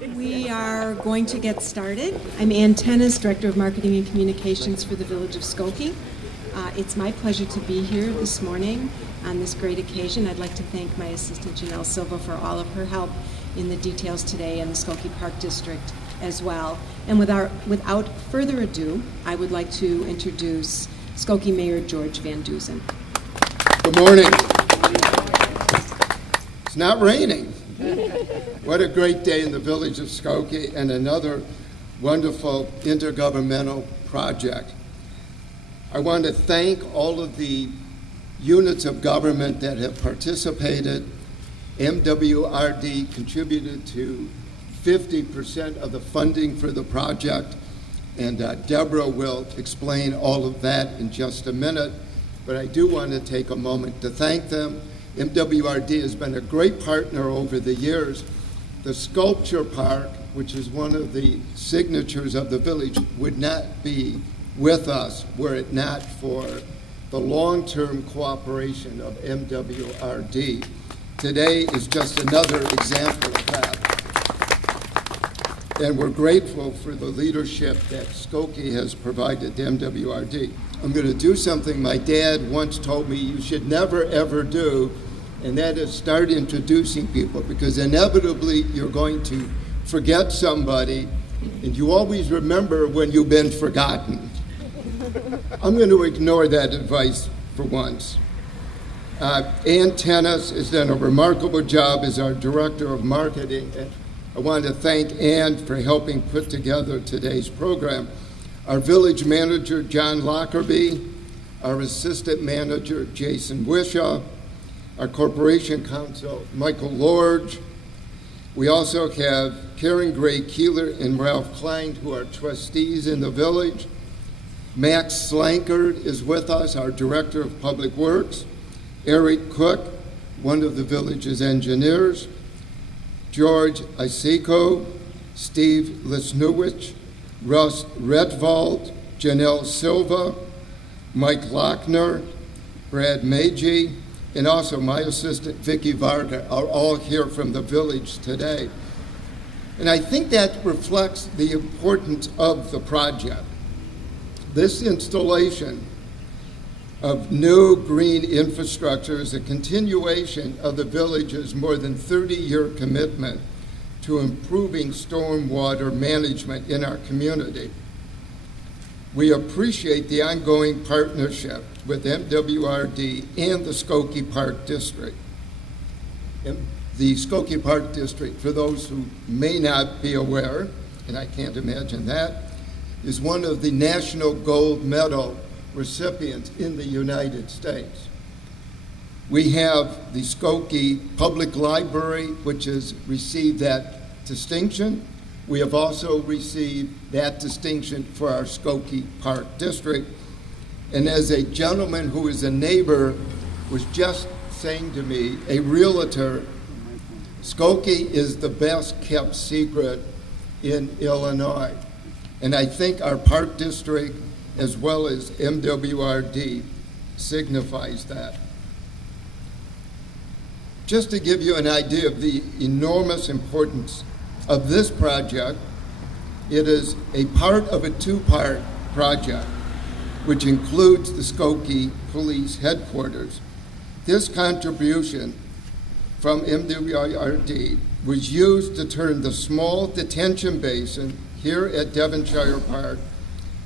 We are going to get started. I'm Ann Tennis, Director of Marketing and Communications for the Village of Skokie. It's my pleasure to be here this morning on this great occasion. I'd like to thank my assistant Janelle Silva for all of her help in the details today and the Skokie Park District as well. And without further ado, I would like to introduce Skokie Mayor George Van Dusen. Good morning. It's not raining. What a great day in the Village of Skokie and another wonderful intergovernmental project. I want to thank all of the units of government that have participated. MWRD contributed to 50% of the funding for the project, and Debra will explain all of that in just a minute, but I do want to take a moment to thank them. MWRD has been a great partner over the years. The sculpture park, which is one of the signatures of the village, would not be with us were it not for the long-term cooperation of MWRD. Today is just another example of that. And we're grateful for the leadership that Skokie has provided to MWRD. I'm going to do something my dad once told me you should never ever do, and that is start introducing people, because inevitably you're going to forget somebody, and you always remember when you've been forgotten. I'm going to ignore that advice for once. Ann Tennis has done a remarkable job as our Director of Marketing, and I want to thank Ann for helping put together today's program. Our Village Manager, John Lockerbie, our Assistant Manager, Jason Wishaw, our Corporation Counsel, Michael Lorge. We also have Karen Gray Keeler and Ralph Klein, who are trustees in the village. Max Slankard is with us, our Director of Public Works. Eric Cook, one of the village's engineers. George Isiko, Steve Lisnowich, Russ Redwald, Janelle Silva, Mike Lochner, Brad Magee, and also my assistant, Vicki Varga, are all here from the village today. And I think that reflects the importance of the project. This installation of new green infrastructure is a continuation of the village's more than 30-year commitment to improving stormwater management in our community. We appreciate the ongoing partnership with MWRD and the Skokie Park District. And the Skokie Park District, for those who may not be aware, and I can't imagine that, is one of the National Gold Medal recipients in the United States. We have the Skokie Public Library, which has received that distinction. We have also received that distinction for our Skokie Park District. And as a gentleman who is a neighbor was just saying to me, a realtor, Skokie is the best kept secret in Illinois. And I think our Park District, as well as MWRD, signifies that. Just to give you an idea of the enormous importance of this project, it is a part of a two-part project, which includes the Skokie Police Headquarters. This contribution from MWRD was used to turn the small detention basin here at Devonshire Park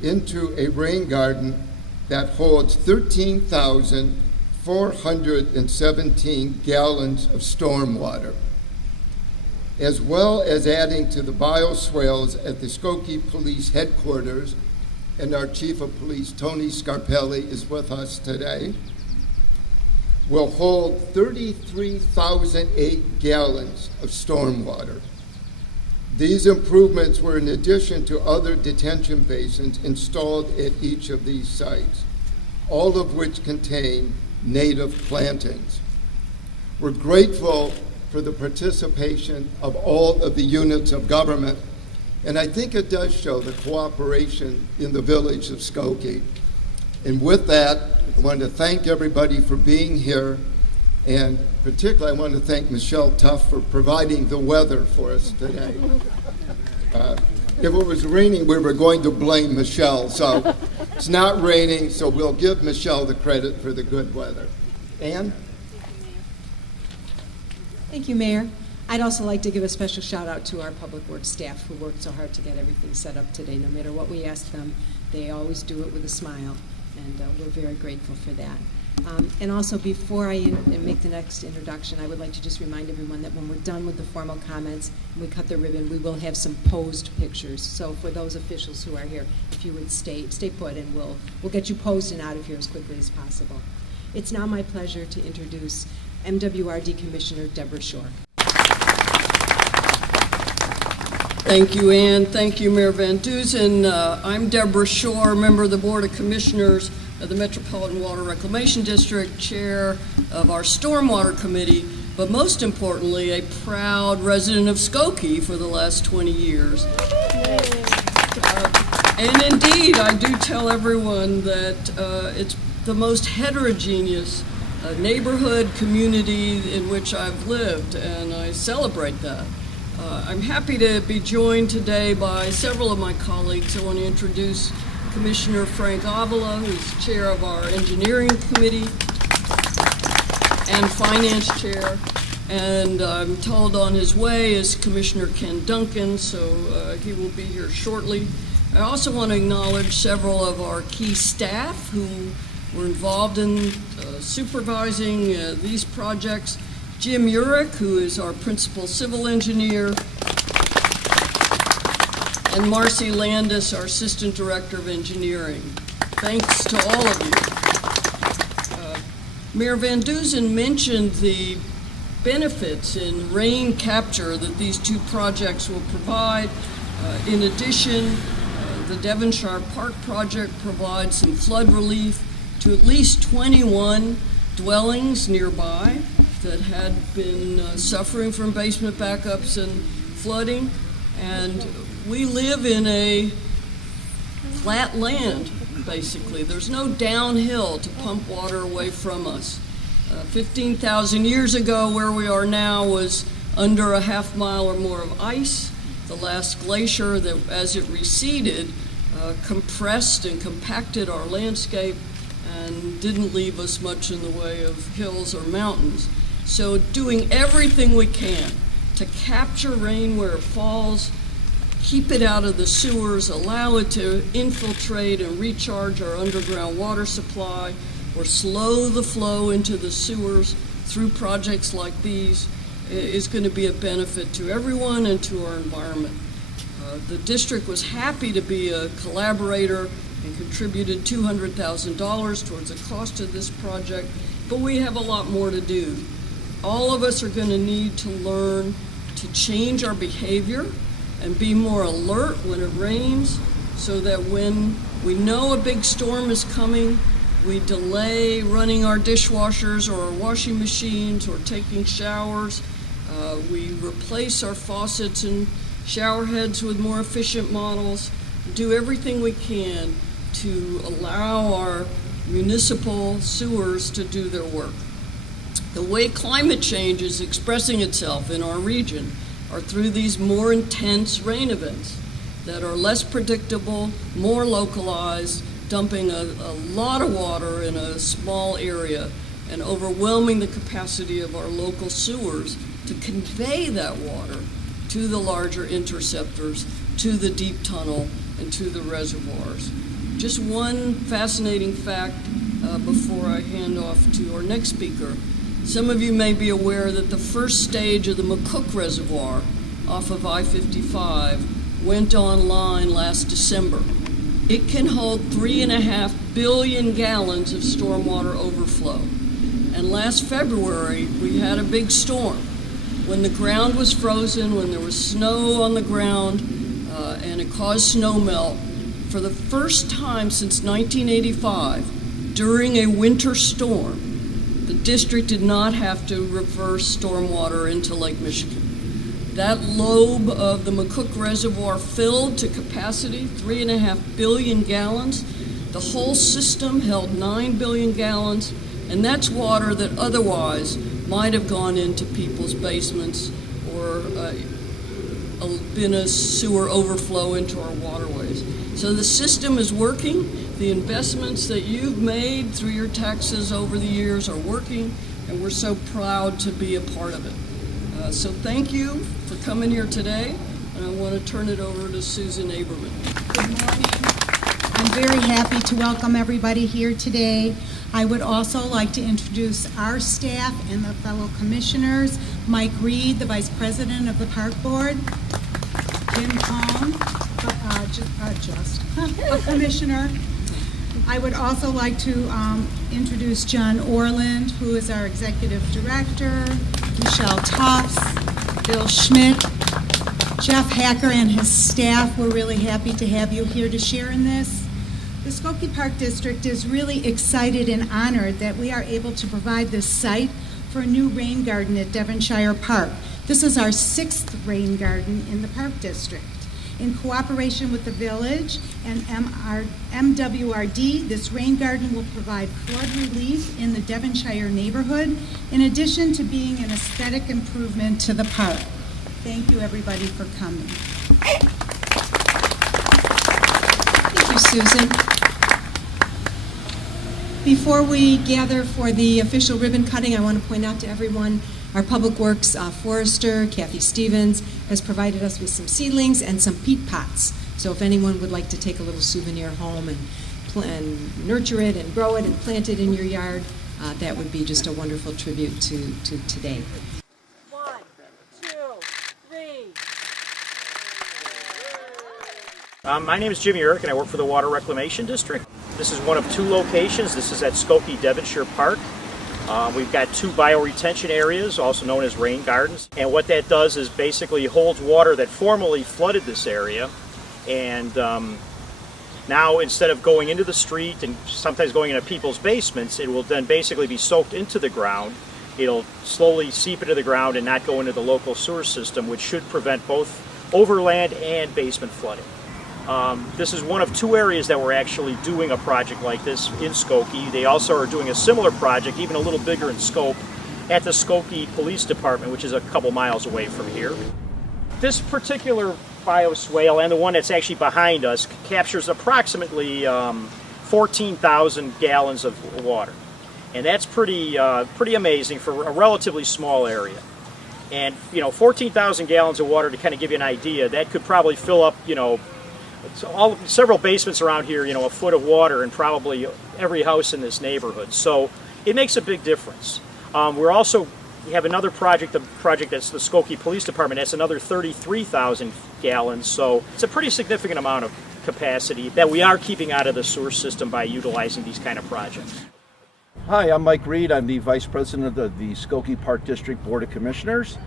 into a rain garden that holds 13,417 gallons of stormwater, as well as adding to the bioswales at the Skokie Police Headquarters, and our Chief of Police, Tony Scarpelli, is with us today, will hold 33,008 gallons of stormwater. These improvements were in addition to other detention basins installed at each of these sites, all of which contain native plantings. We're grateful for the participation of all of the units of government, and I think it does show the cooperation in the Village of Skokie. And with that, I want to thank everybody for being here. And particularly, I want to thank Michelle Tuff for providing the weather for us today. If it was raining, we were going to blame Michelle. So it's not raining, so we'll give Michelle the credit for the good weather. Ann? Thank you, Mayor. I'd also like to give a special shout out to our public works staff who worked so hard to get everything set up today. No matter what we ask them, they always do it with a smile, and we're very grateful for that. And also, before I make the next introduction, I would like to just remind everyone that when we're done with the formal comments and we cut the ribbon, we will have some posed pictures. So for those officials who are here, if you would stay put, and we'll get you posed and out of here as quickly as possible. It's now my pleasure to introduce MWRD Commissioner Debra Shore. Thank you, Ann. Thank you, Mayor Van Dusen. I'm Debra Shore, member of the Board of Commissioners of the Metropolitan Water Reclamation District, chair of our Stormwater Committee, but most importantly, a proud resident of Skokie for the last 20 years. And indeed, I do tell everyone that it's the most heterogeneous neighborhood community in which I've lived, and I celebrate that. I'm happy to be joined today by several of my colleagues. I want to introduce Commissioner Frank Avila, who's chair of our engineering committee and finance chair. And I'm told on his way is Commissioner Ken Duncan, so he will be here shortly. I also want to acknowledge several of our key staff who were involved in supervising these projects. Jim Urich, who is our principal civil engineer, and Marcy Landis, our assistant director of engineering. Thanks to all of you. Mayor Van Dusen mentioned the benefits in rain capture that these two projects will provide. In addition, the Devonshire Park project provides some flood relief to at least 21 dwellings nearby that had been suffering from basement backups and flooding. And we live in a flat land, basically. There's no downhill to pump water away from us. 15,000 years ago, where we are now was under a half mile or more of ice. The last glacier, that as it receded, compressed and compacted our landscape and didn't leave us much in the way of hills or mountains. So doing everything we can to capture rain where it falls, keep it out of the sewers, allow it to infiltrate and recharge our underground water supply, or slow the flow into the sewers through projects like these is going to be a benefit to everyone and to our environment. The district was happy to be a collaborator and contributed $200,000 towards the cost of this project, but we have a lot more to do. All of us are going to need to learn to change our behavior and be more alert when it rains, so that when we know a big storm is coming, we delay running our dishwashers or our washing machines or taking showers. We replace our faucets and shower heads with more efficient models, do everything we can to allow our municipal sewers to do their work. The way climate change is expressing itself in our region are through these more intense rain events that are less predictable, more localized, dumping a lot of water in a small area and overwhelming the capacity of our local sewers to convey that water to the larger interceptors, to the deep tunnel, and to the reservoirs. Just one fascinating fact before I hand off to our next speaker. Some of you may be aware that the first stage of the McCook Reservoir off of I-55 went online last December. It can hold 3.5 billion gallons of stormwater overflow. And last February, we had a big storm. When the ground was frozen, when there was snow on the ground, and it caused snow melt, for the first time since 1985, during a winter storm, the district did not have to reverse stormwater into Lake Michigan. That lobe of the McCook Reservoir filled to capacity, 3.5 billion gallons. The whole system held 9 billion gallons, and that's water that otherwise might have gone into people's basements or been a sewer overflow into our waterways. So the system is working. The investments that you've made through your taxes over the years are working, and we're so proud to be a part of it. So thank you for coming here today, and I want to turn it over to Susan Aberman. Good morning. I'm very happy to welcome everybody here today. I would also like to introduce our staff and the fellow commissioners. Mike Reid, the Vice President of the Park Board. Jim Cohn, a Commissioner. I would also like to introduce John Orland, who is our Executive Director, Michelle Tufts, Bill Schmidt, Jeff Hacker and his staff. We're really happy to have you here to share in this. The Skokie Park District is really excited and honored that we are able to provide this site for a new rain garden at Devonshire Park. This is our 6th rain garden in the Park District. In cooperation with the Village and MWRD, this rain garden will provide flood relief in the Devonshire neighborhood, in addition to being an aesthetic improvement to the park. Thank you, everybody, for coming. Thank you, Susan. Before we gather for the official ribbon cutting, I want to point out to everyone our Public Works forester, Kathy Stevens, has provided us with some seedlings and some peat pots. So if anyone would like to take a little souvenir home and nurture it and grow it and plant it in your yard, that would be just a wonderful tribute to today. 1, 2, 3. My name is Jimmy Eric, and I work for the Water Reclamation District. This is one of 2 locations. This is at Skokie Devonshire Park. We've got 2 bioretention areas, also known as rain gardens. And what that does is basically holds water that formerly flooded this area. And now, instead of going into the street and sometimes going into people's basements, it will then basically be soaked into the ground. It'll slowly seep into the ground and not go into the local sewer system, which should prevent both overland and basement flooding. This is one of 2 areas that we're actually doing a project like this in Skokie. They also are doing a similar project, even a little bigger in scope, at the Skokie Police Department, which is a couple miles away from here. This particular bioswale, and the one that's actually behind us, captures approximately 14,000 gallons of water. And that's pretty amazing for a relatively small area. And, 14,000 gallons of water, to kind of give you an idea, that could probably fill up, several basements around here, a foot of water in probably every house in this neighborhood. So it makes a big difference. We have another project, the project that's the Skokie Police Department. That's another 33,000 gallons. So it's a pretty significant amount of capacity that we are keeping out of the sewer system by utilizing these kind of projects. Hi, I'm Mike Reid. I'm the Vice President of the Skokie Park District Board of Commissioners.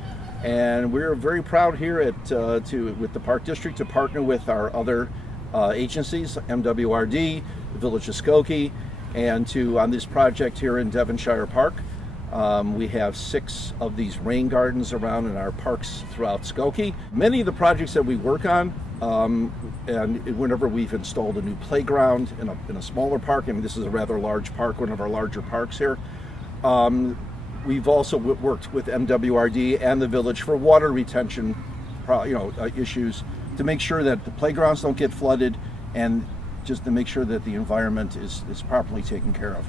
And we're very proud here with the Park District to partner with our other agencies, MWRD, the Village of Skokie, and on this project here in Devonshire Park. We have 6 of these rain gardens around in our parks throughout Skokie. Many of the projects that we work on, and whenever we've installed a new playground in a smaller park, and this is a rather large park, one of our larger parks here, we've also worked with MWRD and the village for water retention issues to make sure that the playgrounds don't get flooded and just to make sure that the environment is properly taken care of.